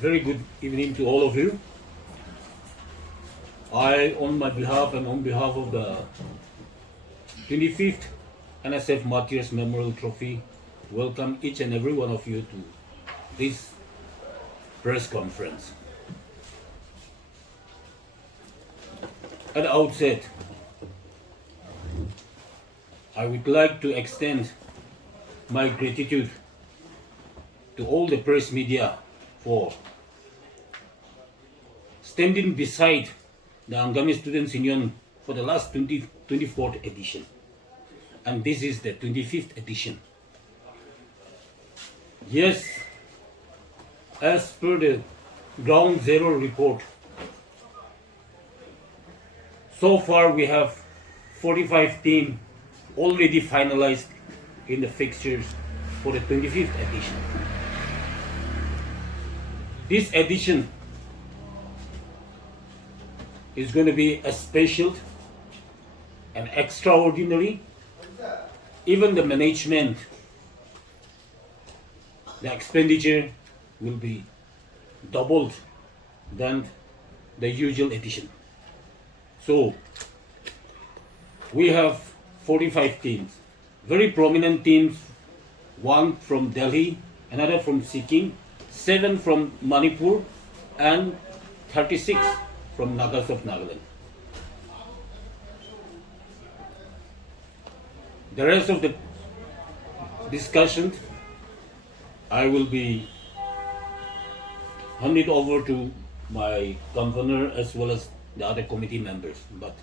Very good evening to all of you. I, on my behalf and on behalf of the 25th NSF Martyrs Memorial Trophy, welcome each and every one of you to this press conference. At the outset, I would like to extend my gratitude to all the press media for standing beside the Angami Students Union for the last 24th edition. And this is the 25th edition. Yes, as per the Ground Zero report, so far we have 45 teams already finalized in the fixtures for the 25th edition. This edition is going to be a special and extraordinary. Even the management, the expenditure will be doubled than the usual edition. So we have 45 teams, very prominent teams, one from Delhi, another from Sikkim, 7 from Manipur, and 36 from Nagas of Nagaland. The rest of the discussion I will be handed over to my convener as well as the other committee members. But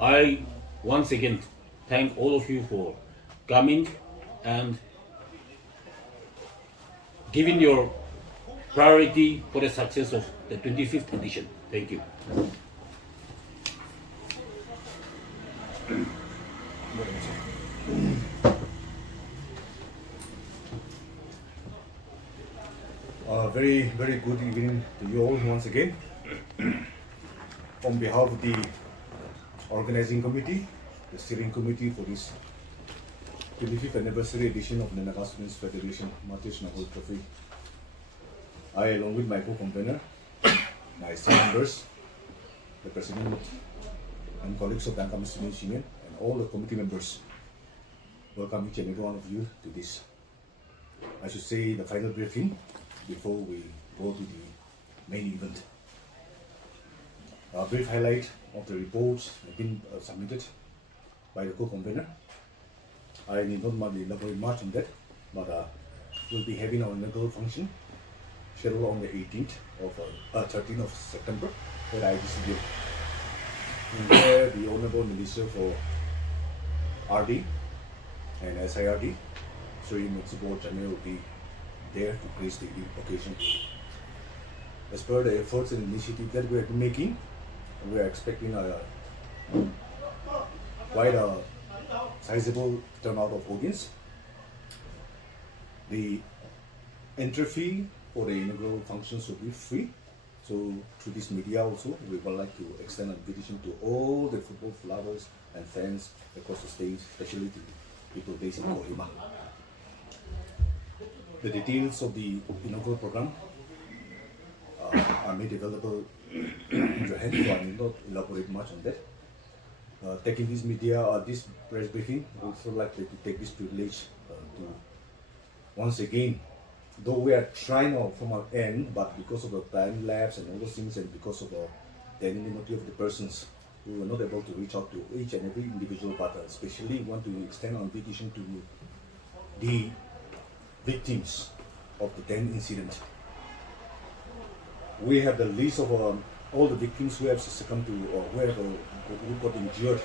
I once again thank all of you for coming and giving your priority for the success of the 25th edition. Thank you. Very good evening to you all once again. On behalf of the organizing committee, the steering committee for this 25th anniversary edition of the Naga Students Federation Martyrs Memorial Trophy, I, along with my co-convener, my staff members, the president and colleagues of the Angami Students Union, and all the committee members, welcome each and every one of you to this, I should say, the final briefing before we go to the main event. A brief highlight of the reports have been submitted by the co-convener. I need not elaborate much on that, but we'll be having our inaugural function scheduled on the 13th of September at IDCU. Where the Honorable Minister for RD and SIRD, Sri Municipal Channel, will be there to grace the occasion. As per the efforts and initiative that we have been making, we are expecting quite a sizable turnout of audience. The entry fee for the inaugural functions will be free. So through this media also, we would like to extend an invitation to all the football lovers and fans across the state, especially to people based in Kohima. The details of the inaugural program are made available in your hand, so I will not elaborate much on that. Taking this this press briefing, I would also like to take this privilege to once again, though we are trying from our end, but because of the time lapse and all those things, and because of the anonymity of the persons, we were not able to reach out to each and every individual, but especially want to extend our invitation to the victims of the 10 incident. We have the list of all the victims who have succumbed to or who got injured,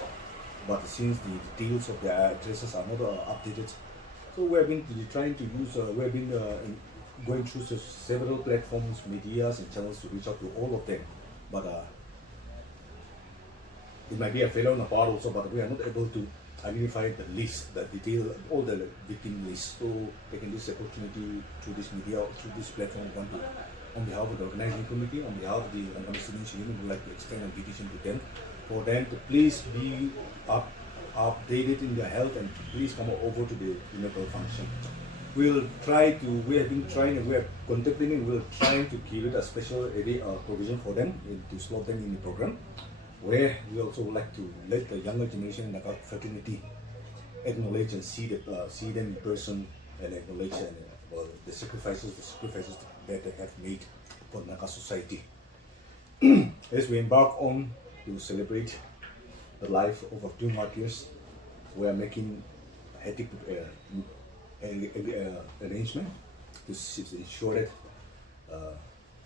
but since the details of their addresses are not updated, so we have been trying to use, we have been going through several platforms, medias and channels to reach out to all of them, but it might be a failure on our part also, but we are not able to identify the list, the detail, all the victim lists. So taking this opportunity through this media, through this platform, we want to, on behalf of the organizing committee, on behalf of the Angami Students Union, we would like to extend an invitation to them, for them to please be updated in their health and to please come over to the inaugural function. we are contemplating, we're trying to give it a special provision for them to slot them in the program, where we also would like to let the younger generation in the fraternity acknowledge and see them in person and acknowledge the sacrifices that they have made for Naga society. As we embark on to celebrate the life of our two martyrs, we are making a hectic arrangement to ensure that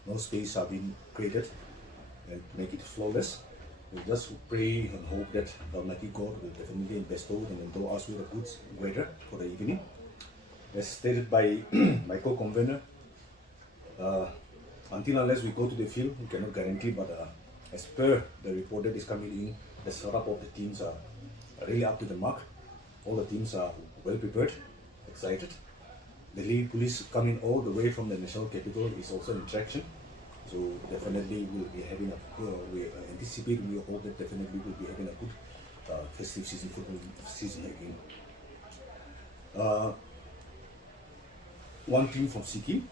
no space are being created and make it flawless. We just pray and hope that the Almighty God will definitely bestow and endow us with a good weather for the evening. As stated by my co-convener, until unless we go to the field, we cannot guarantee, but as per the report that is coming in, the setup of the teams are really up to the mark. All the teams are well prepared, excited. The Delhi police coming all the way from the national capital is also in traction. So definitely we'll be having we anticipate, we hope that definitely we'll be having a good festive season, football season again. One team from Sikkim,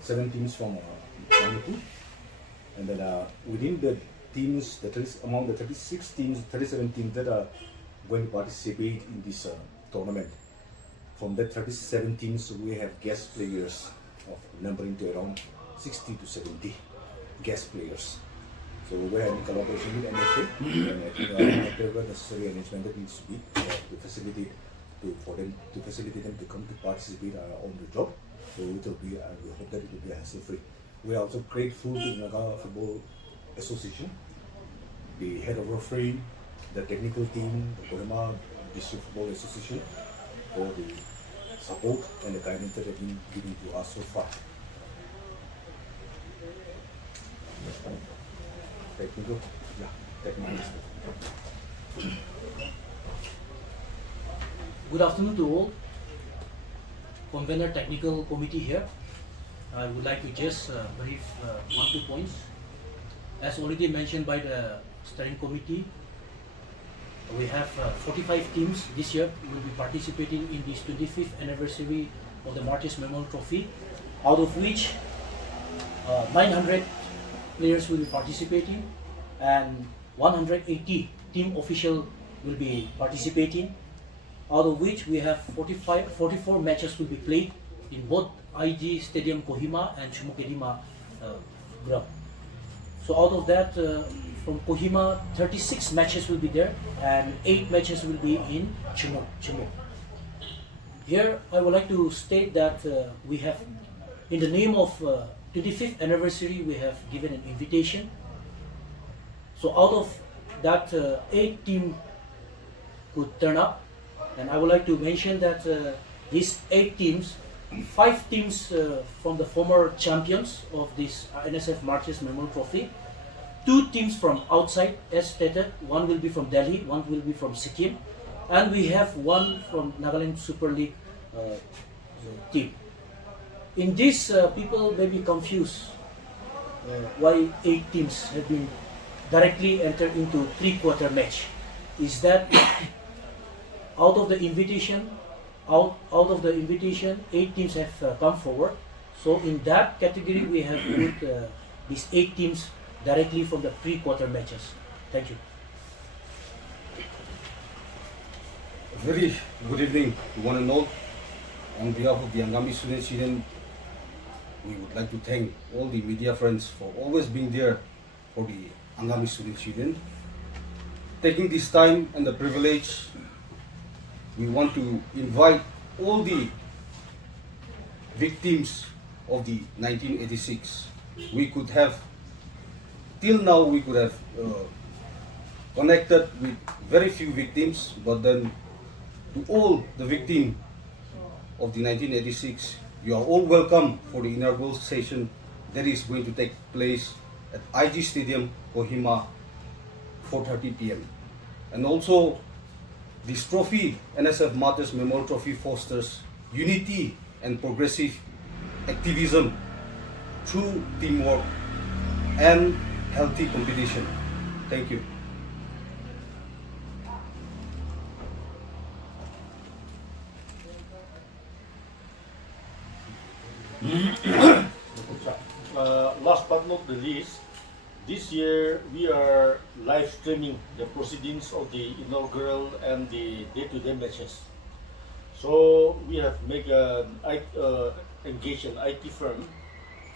7 teams from Manipur, and then within the teams, among the 36 teams, 37 teams that are going to participate in this tournament, from the 37 teams we have guest players of numbering to around 60 to 70 guest players. So we're in collaboration with NSF and I think whatever necessary arrangement that needs to be to facilitate them to come to participate on the job. So it will be, we hope that it will be hassle-free. We are also grateful to the Naga Football Association, the head of referee, the technical team, the Kohima District Football Association for the support and the guidance that have been given to us so far. Technical. Good afternoon to all. Convener Technical Committee here. I would like to just brief 1-2 points. As already mentioned by the steering committee, we have 45 teams this year will be participating in this 25th anniversary of the Martyrs Memorial Trophy, out of which 900 players will be participating and 180 team officials will be participating, out of which we have 44 matches will be played in both IG Stadium Kohima and Chümoukedima ground. So out of that, from Kohima, 36 matches will be there and 8 matches will be in Chumuk. Here I would like to state that we have, in the name of 25th anniversary, we have given an invitation. So out of that, 8 teams could turn up, and I would like to mention that these 8 teams, 5 teams from the former champions of this NSF Martyrs Memorial Trophy, 2 teams from outside, as stated. 1 will be from Delhi, 1 will be from Sikkim, and we have 1 from Nagaland Super League team. In this, people may be confused why 8 teams have been directly entered into 3-quarter match. Is that out of the invitation, 8 teams have come forward. So in that category, we have put these 8 teams directly from the 3-quarter matches. Thank you. Very good evening to one and all. On behalf of the Angami Students Union, we would like to thank all the media friends for always being there for the Angami Students Union. Taking this time and the privilege, we want to invite all the victims of the 1986. We could have, till now we could have connected with very few victims, but then to all the victims of the 1986, you are all welcome for the inaugural session that is going to take place at IG Stadium, Kohima, 4:30 p.m. And also, this trophy, NSF Martyrs Memorial Trophy, fosters unity and progressive activism through teamwork and healthy competition. Thank you. Last but not the least, this year we are live streaming the proceedings of the inaugural and the day-to-day matches. So we have engaged an IT firm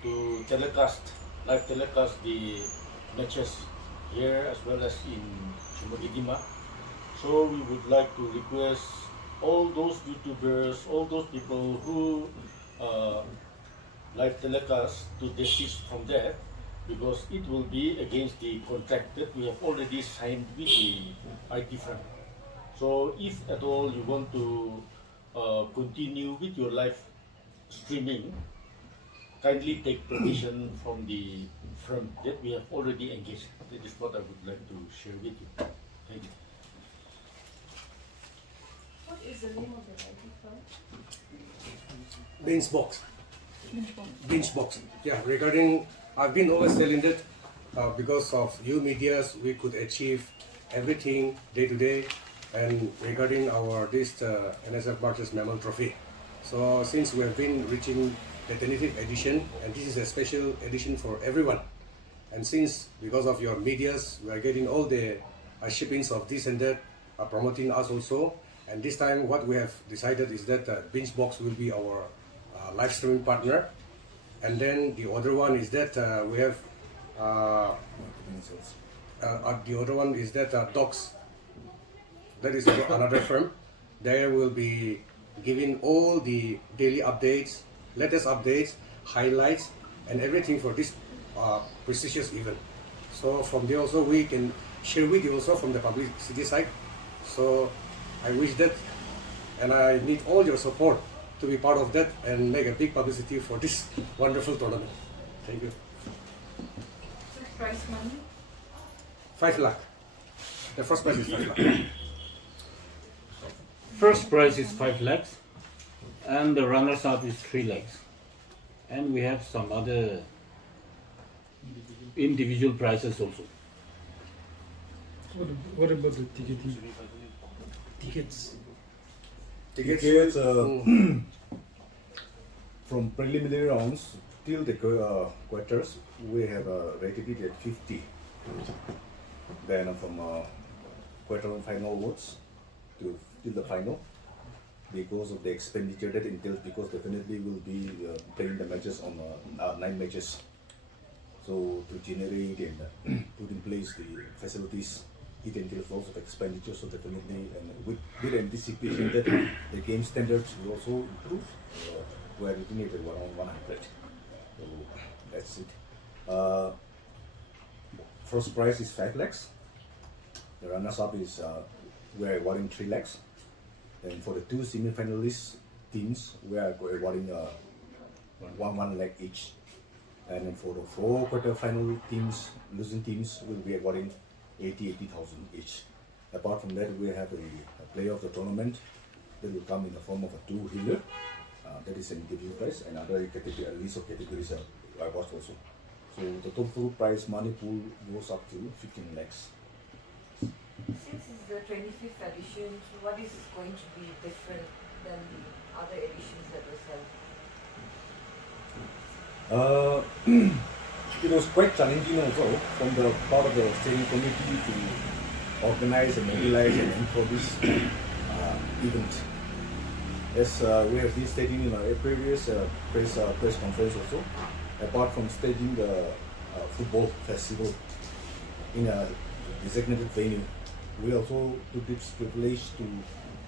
to live telecast the matches here as well as in Chümoukedima. So we would like to request all those YouTubers, all those people who live telecast to desist from that, because it will be against the contract that we have already signed with the IT firm. So if at all you want to continue with your live streaming, kindly take permission from the firm that we have already engaged. That is what I would like to share with you. Thank you. What is the name of the IT firm? Benchbox. Benchbox. Yeah, regarding, I've been always telling that because of you medias, we could achieve everything day to day, and regarding our NSF Martyrs Memorial Trophy. So since we have been reaching the 25th edition, and this is a special edition for everyone, and since because of your medias, we are getting all the shippings of this and that, promoting us also. And this time, what we have decided is that Benchbox will be our live streaming partner, and then the other one is that we have the other one is that Docs. That is another firm. They will be giving all the daily updates, latest updates, highlights, and everything for this prestigious event. So from there also we can share with you also from the publicity side. So I wish that, and I need all your support to be part of that and make a big publicity for this wonderful tournament. Thank you. So prize money? 5 lakh. The first prize is 5 lakh. First prize is 5 lakhs, and the runners-up is 3 lakhs. And we have some other individual prizes also. What about the ticketing? Tickets. Tickets from preliminary rounds till the quarters, we have rated it at 50. Then from quarter final onwards till the final, because of the expenditure that entails, because definitely will be playing the matches on 9 matches. So to generate and put in place the facilities, it entails lots of expenditure. So definitely, and with anticipation that the game standards will also improve, we are looking at around 100. So that's it. First prize is 5 lakhs. The runners-up is we are awarding 3 lakhs. And for the 2 semi-finalist teams, we are awarding 1 lakh each. And then for the 4 quarter-final teams, losing teams, will be awarding 80,000 each. Apart from that, we have a player of the tournament that will come in the form of a 2-wheeler. That is an individual prize, and other category, a list of categories are awards also. So the total prize money pool goes up to 15 lakhs. Since it's the 25th edition, so what is going to be different than the other editions that was held? It was quite challenging also from the part of the steering committee to organize and mobilize and for this event. As we have been stating in our previous press conference also, apart from staging the football festival in a designated venue, we also took this privilege to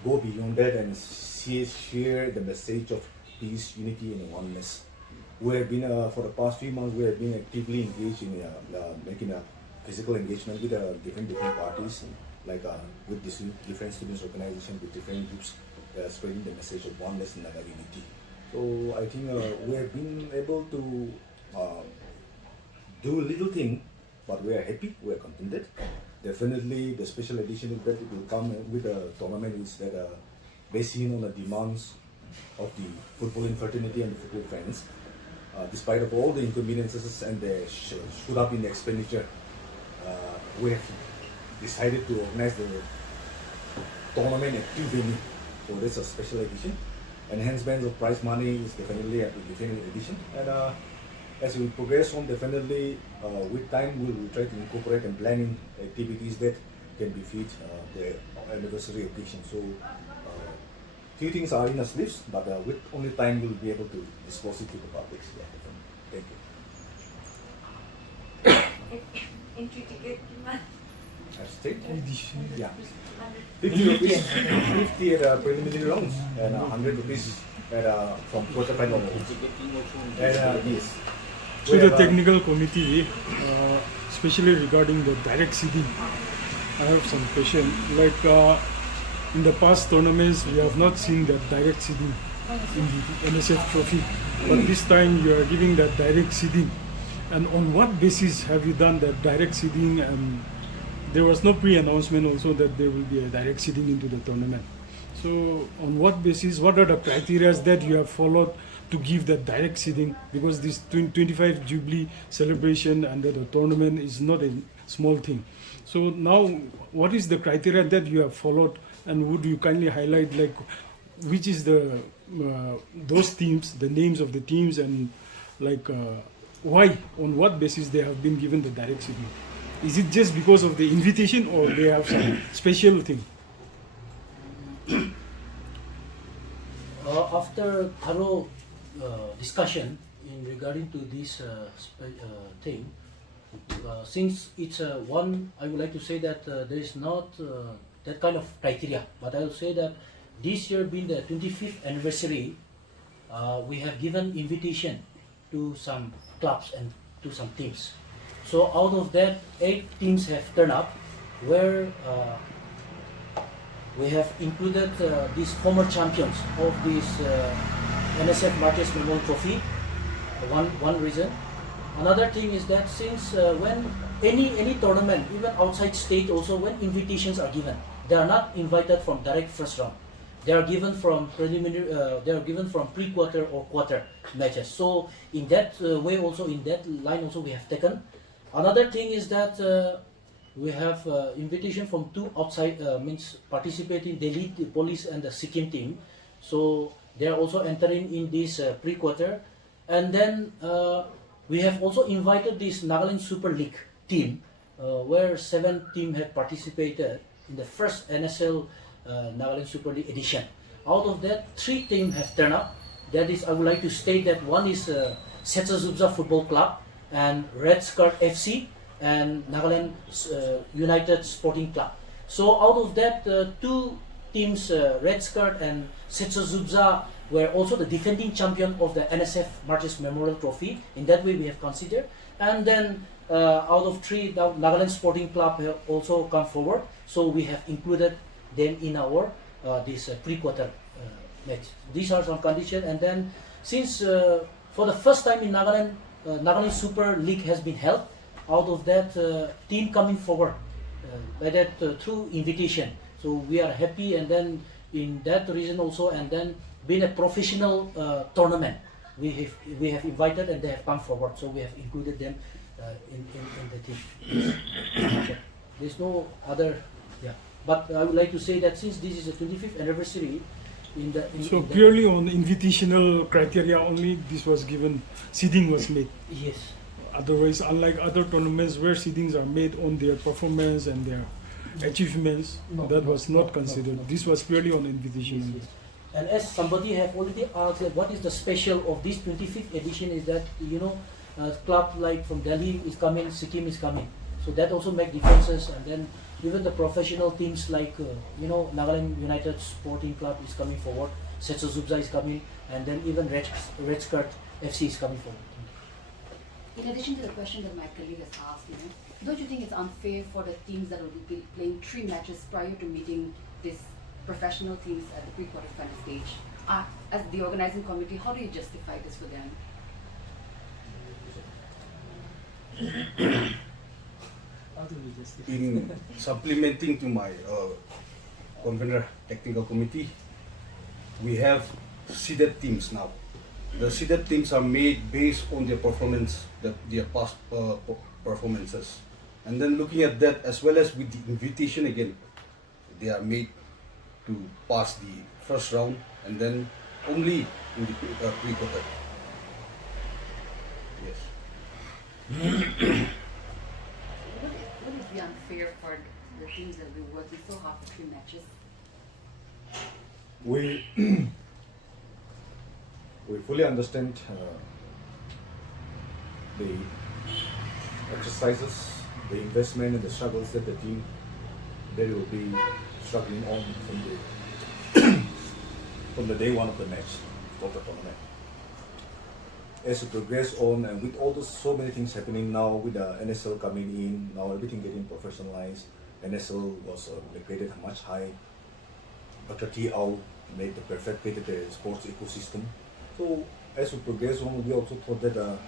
go beyond that and share the message of peace, unity, and oneness. We have been, for the past few months, we have been actively engaged in making a physical engagement with different parties, like with different students' organizations, with different groups, spreading the message of oneness and Naga unity. So I think we have been able to do a little thing, but we are happy, we are contented. Definitely, the special edition that it will come with the tournament is that based on the demands of the footballing fraternity and the football fans. Despite of all the inconveniences and the shoot up in the expenditure, we have decided to organize the tournament at 2 venues. So that's a special edition. enhancement of prize money is definitely a definite addition. And as we progress on, definitely with time we'll try to incorporate and planning activities that can befit the anniversary occasion. So few things are in our sleeves, but with only time we'll be able to disclose it to the public. Yeah, thank you. Entry ticket gimana? State? Yeah. 50 rupees, 50 at preliminary rounds, and 100 rupees at from quarterfinal. And yes. To the technical committee, especially regarding the direct seeding, I have some question. Like in the past tournaments, we have not seen that direct seeding in the NSF Trophy, but this time you are giving that direct seeding. And on what basis have you done that direct seeding? And there was no pre-announcement also that there will be a direct seeding into the tournament. So on what basis, what are the criteria that you have followed to give that direct seeding? Because this 25th Jubilee celebration and the tournament is not a small thing. So now, what is the criteria that you have followed, and would you kindly highlight like which is the those teams, the names of the teams, and like why, on what basis they have been given the direct seeding? Is it just because of the invitation, or they have some special thing? After thorough discussion in regarding to this thing, since it's one, I would like to say that there is not that kind of criteria, but I will say that this year being the 25th anniversary, we have given invitation to some clubs and to some teams. So out of that, 8 teams have turned up, where we have included these former champions of this NSF Martyrs Memorial Trophy. One reason. Another thing is that since when any tournament, even outside state also, when invitations are given, they are not invited from direct first round. They are given from preliminary. They are given from pre-quarter or quarter matches. So in that way also, in that line also, we have taken. Another thing is that we have invitation from 2 outside means participating Delhi, the police and the Sikkim team. So they are also entering in this pre-quarter. And then we have also invited this Nagaland Super League team, where 7 teams have participated in the first NSL Nagaland Super League edition. Out of that, 3 teams have turned up. That is, I would like to state that one is Kekoujalie Football Club and Red Skirt FC and Nagaland United Sporting Club. So out of that, 2 teams, Red Skirt and Kekoujalie, were also the defending champion of the NSF Martyrs Memorial Trophy. In that way, we have considered. And then out of 3, the Nagaland Sporting Club have also come forward. So we have included them in our this pre-quarter match. These are some conditions. And then since for the first time in Nagaland, Nagaland Super League has been held. Out of that, team coming forward by that through invitation. So we are happy, and then in that reason also, and then being a professional tournament, we have invited and they have come forward. So we have included them in the team. There's no other, yeah. But I would like to say that since this is the 25th anniversary, so purely on invitational criteria only, this was given, seeding was made. Yes. Otherwise, unlike other tournaments where seedings are made on their performance and their achievements, that was not considered. This was purely on invitation. Yes. And as somebody have already asked, what is the special of this 25th edition, is that, you know, club like from Delhi is coming, Sikkim is coming. So that also make differences. And then even the professional teams like, you know, Nagaland United Sporting Club is coming forward, Kekoujalie is coming, and then even Red Skirt FC is coming forward. In addition to the question that my colleague has asked, don't you think it's unfair for the teams that will be playing 3 matches prior to meeting these professional teams at the pre-quarter final stage? As the organizing committee, how do you justify this for them? In supplementing to my convener technical committee, we have seeded teams now. The seeded teams are made based on their performance, their past performances. And then looking at that, as well as with the invitation again, they are made to pass the first round, and then only in the pre-quarter. Yes. Would it be unfair for the teams that will be working so hard for 3 matches? We we fully understand the exercises, the investment, and the struggles that the team they will be struggling on from the from the day one of the match of the tournament. As we progress on, and with all those so many things happening now, with the NSL coming in, now everything getting professionalized. NSL was created much high. Dr. T. Au made the perfect created the sports ecosystem. So as we progress on, we also thought that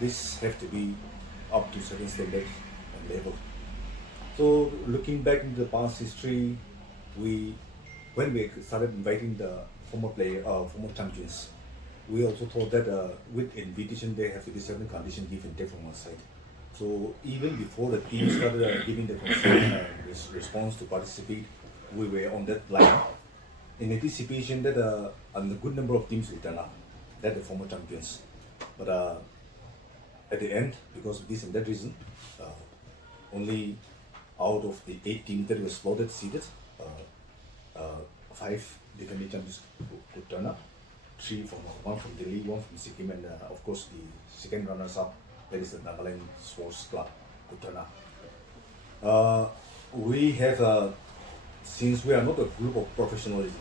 this have to be up to certain standard and level. So looking back into the past history, when we started inviting the former champions, we also thought that with invitation there have to be certain conditions given there from our side. So even before the team started giving the consent response to participate, we were on that line in anticipation that a good number of teams will turn up, that the former champions. But at the end, because of this and that reason, only out of the 8 teams that were slotted seated, 5 defending champions could turn up. 3 from one from Delhi, 1 from Sikkim, and of course the second runners-up, that is the Nagaland Sports Club, could turn up. We have, since we are not a group of professionals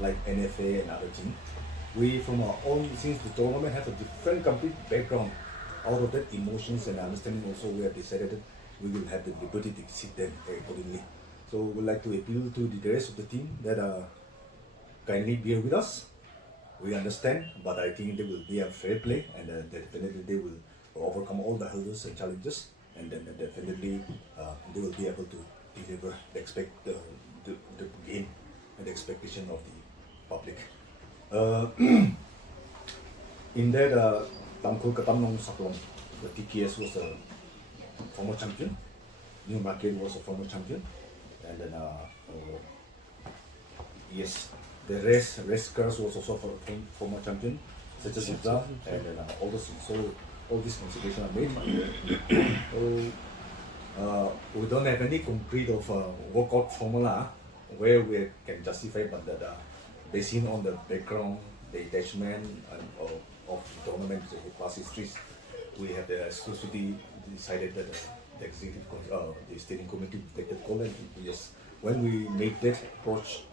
like NFA and other teams, we from our own, since the tournament have a different complete background, out of that emotions and understanding also we have decided that we will have the liberty to sit them accordingly. So we would like to appeal to the rest of the team that kindly bear with us. We understand, but I think there will be a fair play, and definitely they will overcome all the hurdles and challenges, and then definitely they will be able to deliver the game and the expectation of the public. In that, Tamkul Katamnong Saplong, the TKS was a former champion. New Market was a former champion, and then yes. The race cars was also for former champion, such as Zibza, and then all these considerations are made. So we don't have any concrete of workout formula where we can justify, but that based on the background, the attachment of the tournament, the past histories, we have the exclusivity decided that the executive, the steering committee take that call, and yes, when we made that approach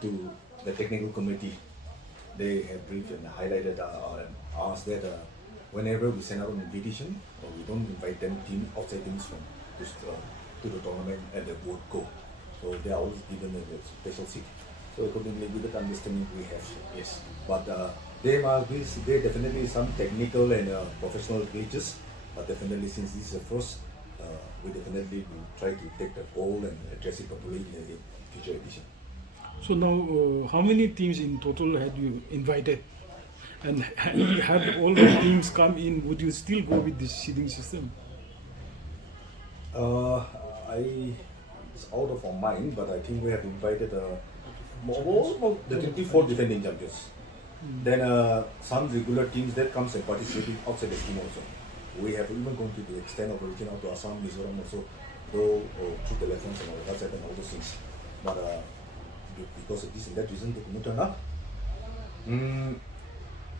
to the technical committee, they have briefed and highlighted asked that whenever we send out an invitation, we don't invite them outside teams from this, to the tournament, and they would go. So they are always given a special seat. So accordingly, with that understanding we have, yes. But there definitely some technical and professional glitches, but definitely since this is the first, we definitely will try to take the ball and address it properly in the future edition. So now, how many teams in total had you invited? And had all the teams come in, would you still go with this seeding system? It's out of our mind, but I think we have invited the 24 defending champions. Then some regular teams that comes and participate outside the team also. We have even gone to the extent of reaching out to Assam, Mizoram also, though through telephones and WhatsApp and all those things. But because of this and that reason, they could not turn up.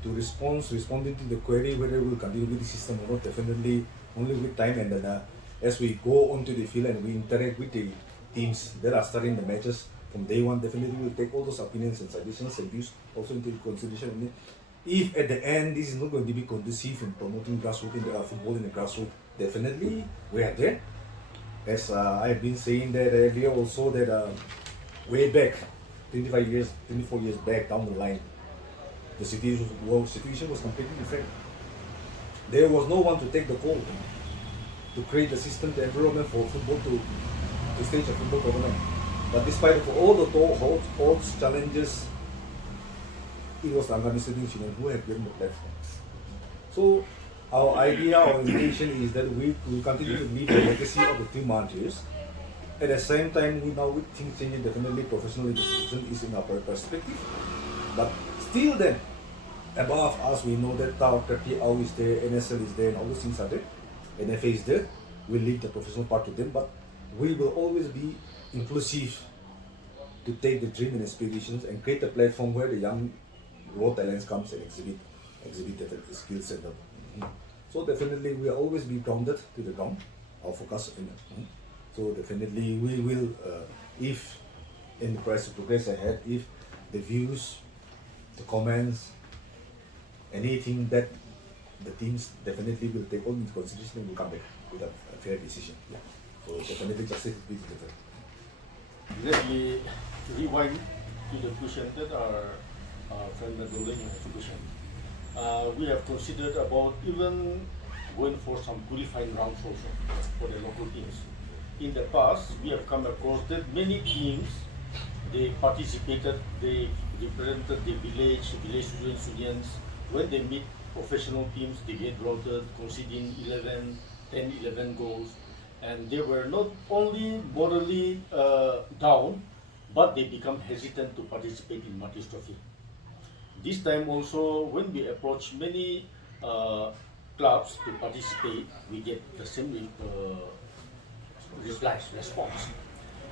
Responding to the query whether we will continue with the system or not, definitely only with time, and then as we go onto the field and we interact with the teams that are starting the matches from day one, definitely we will take all those opinions and suggestions and views also into consideration. If at the end this is not going to be conducive in promoting grassroots in the football in the grassroots, definitely we are there. As I have been saying that earlier also, that way back, 24 years back down the line, the situation was completely different. There was no one to take the call to create the system, the environment for football to stage a football tournament. But despite of all the odds, challenges, it was the Angami Students Union who have given the platform. So our idea, our intention is that we will continue to lead the legacy of the 3 Martyrs at the same time, we now things changing. Definitely, professional institution is in our perspective, but still, then above us, we know that Tao, TAO is there, NSL is there, and all those things are there. NFA is there. We leave the professional part to them, but we will always be inclusive to take the dream and aspirations and create a platform where the young raw talents comes and exhibit the skill set. So definitely we will always be grounded to the ground, our focus in it. So definitely we will, if in the progress ahead, if the views, the comments, anything that the teams definitely will take all into consideration and will come back with a fair decision. Yeah. So definitely justice will be different. Let me rewind to the question that our friend Nagaland has questioned. We have considered about even going for some qualifying rounds also for the local teams. In the past, we have come across that many teams, they participated, they represented the village students unions. When they meet professional teams, they get routed, conceding 10, 11 goals. And they were not only morally down, but they become hesitant to participate in Martyrs Trophy. This time also, when we approach many clubs to participate, we get the same response.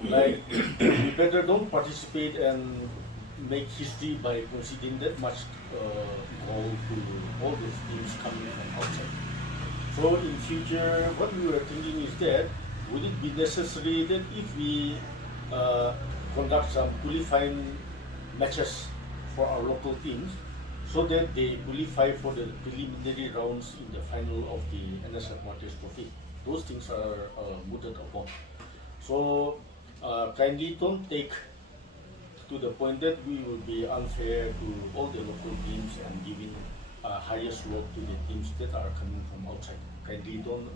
Like, we better don't participate and make history by conceding that much goal to all those teams coming from outside. So in future, what we were thinking is that, would it be necessary that if we conduct some qualifying matches for our local teams, so that they qualify for the preliminary rounds in the final of the NSF Martyrs Trophy? Those things are mooted upon. So kindly don't take to the point that we will be unfair to all the local teams and giving a higher slope to the teams that are coming from outside. Kindly don't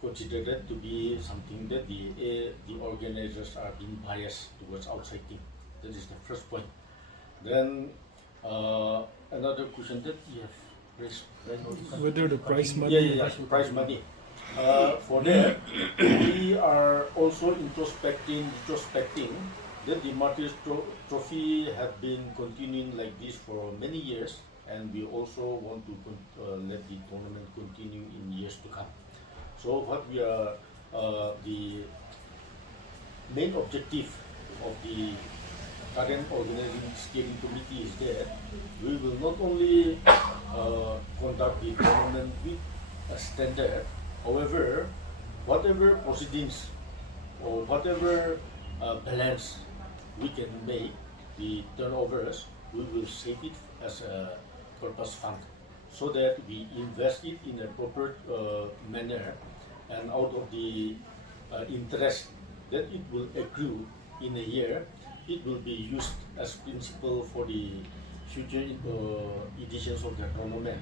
consider that to be something that the organizers are being biased towards outside team. That is the first point. Then another question that you have raised. Whether the prize money. Yeah, prize money. For that, we are also introspecting that the Martyrs Trophy have been continuing like this for many years, and we also want to let the tournament continue in years to come. So what we are, the main objective of the current organizing steering committee is that we will not only conduct the tournament with a standard, however, whatever proceedings or whatever balance we can make, the turnovers, we will save it as a purpose fund, so that we invest it in a proper manner, and out of the interest that it will accrue in a year, it will be used as principal for the future editions of the tournament.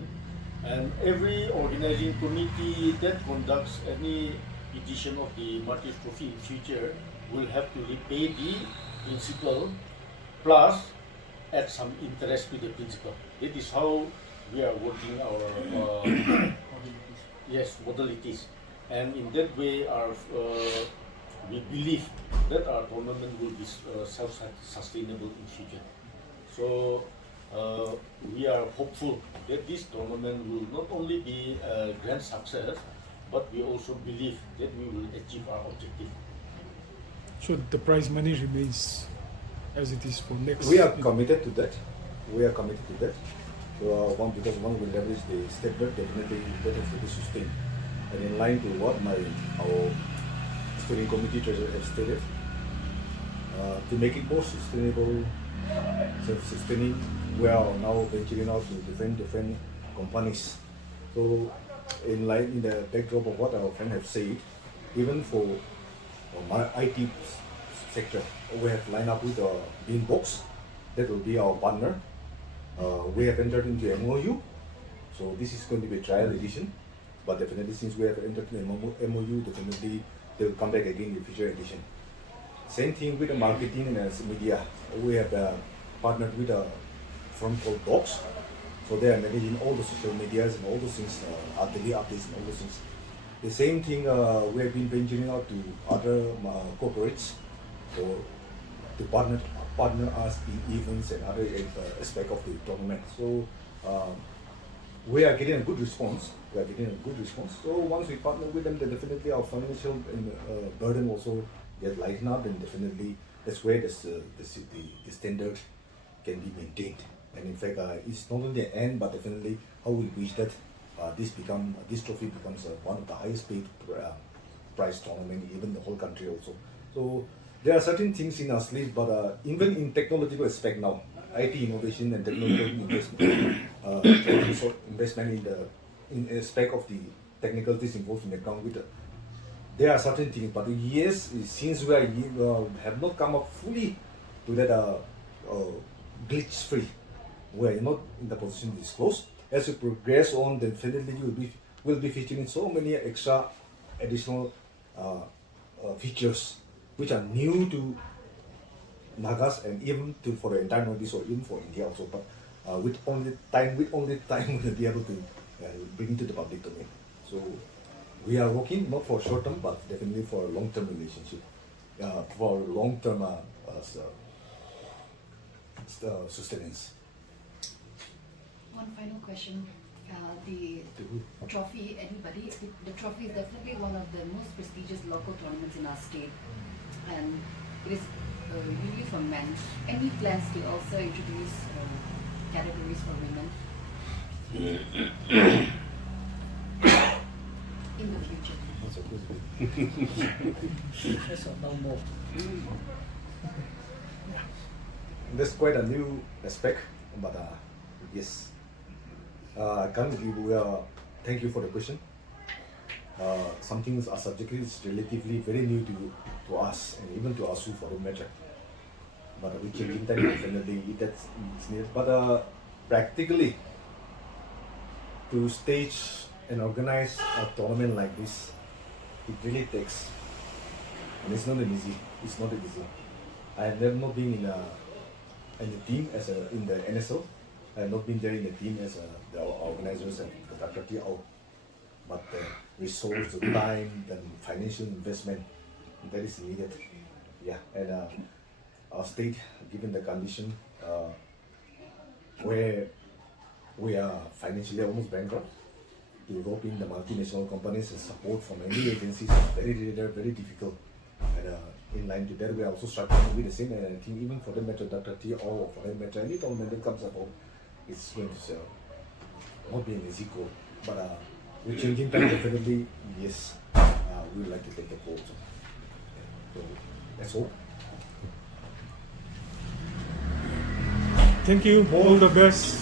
And every organizing committee that conducts any edition of the Martyrs Trophy in future will have to repay the principal plus add some interest to the principal. That is how we are working our modalities. And in that way, we believe that our tournament will be self-sustainable in future. So we are hopeful that this tournament will not only be a grand success, but we also believe that we will achieve our objective. So the prize money remains as it is for next. We are committed to that. So because one will leverage the standard, definitely that has to be sustained. And in line to what our steering committee treasurer has stated, to make it more sustainable, self-sustaining, we are now venturing out to different companies. So in the backdrop of what our friend have said, even for my IT sector, we have lined up with a Beanbox, that will be our partner. We have entered into MOU, so this is going to be a trial edition, but definitely since we have entered into MOU, definitely they will come back again in the future edition. Same thing with the marketing and as media. We have partnered with a firm called Docs, so they are managing all the social medias and all those things, daily updates and all those things. the same thing we have been venturing out to other corporates to partner us in events and other aspect of the tournament. So we are getting a good response. So once we partner with them, then definitely our financial burden also get lightened up, and definitely that's where the standard can be maintained. And in fact, it's not only the end, but definitely how we reach that. This trophy becomes one of the highest paid prize tournament, even the whole country also. So there are certain things in our sleeve, but even in technological aspect now, IT innovation and technological investment in aspect of the technicalities involved in the ground. There are certain things, but yes, since we have not come up fully to that glitch free, we are not in the position to disclose. As we progress on, then definitely we'll be featuring so many extra additional features which are new to Nagas and even for the entire Northeast or even for India also. But with only time we'll be able to bring it to the public domain. So we are working not for short term, but definitely for a long term relationship, for long term sustenance. One final question. The trophy, the trophy is definitely one of the most prestigious local tournaments in our state, and it is usually for men. Any plans to also introduce categories for women in the future? Yes, or no more. That's quite a new aspect, but yes. I can't give you thank you for the question. Some things are subjectively, it's relatively very new to us and even to us for the matter. But we can definitely that's needed. But practically, to stage and organize a tournament like this, it really takes, and it's not easy. I have never not been in the team in the NSL. I have not been there in the team as the organisers and the Dr. TO, but the resource, the time, the financial investment, that is needed. Yeah, and our state, given the condition where we are financially almost bankrupt, to rope in the multinational companies and support from any agencies is very difficult. And in line to that, we are also struggling with the same. And I think even for the matter, Dr. T or for the matter, any tournament that comes about, it's going to not be an easy goal. But with changing time, definitely, yes, we would like to take the goal. So that's all. Thank you. All the best.